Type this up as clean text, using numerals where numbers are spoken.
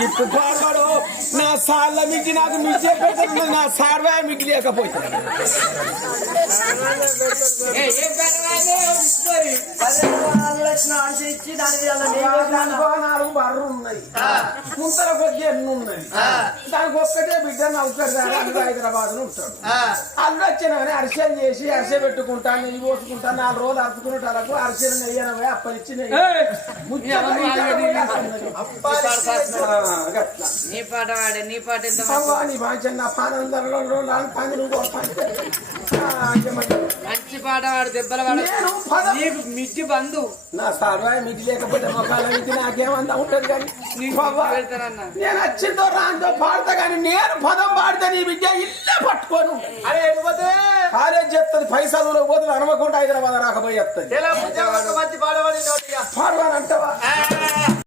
gift పాడవాడు నా సార్ల మించి నాకు మించే పెట్టదు నా సార్వా మించి లేకపోతే నాలుగు బర్రు ఉన్నాయి ముంతల కొద్ది ఎన్ని ఉన్నాయి దానికి ఒక్కటే బిడ్డ నవ్వుతాడు హైదరాబాద్ లో ఉంటాడు అల్లు వచ్చిన అరిసెలు చేసి అరిసె పెట్టుకుంటా నెయ్యి పోసుకుంటా 4 రోజులు అరుచుకునేటాలకు అరిసెలు నెయ్యనవే అప్పలిచ్చి నీ పాట వాడే నీ పాట నీ చిన్న పానందరలో మంచి పాట వాడు దెబ్బల వాడు నీకు మిడ్డి బంధు నా సర్వాయి మిడ్డి లేకపోతే మొక్కల మిడ్డి నాకేమన్నా ఉంటది కానీ నేను వచ్చిందో రాందో పాడతా కానీ నేను పదం పాడితే నీ బిడ్డ ఇల్లే పట్టుకోను అరే కాలేజ్ చెప్తుంది పైసలు పోతే అనవకుండా హైదరాబాద్ రాకపోయి చెప్తుంది పాడవాలంటావా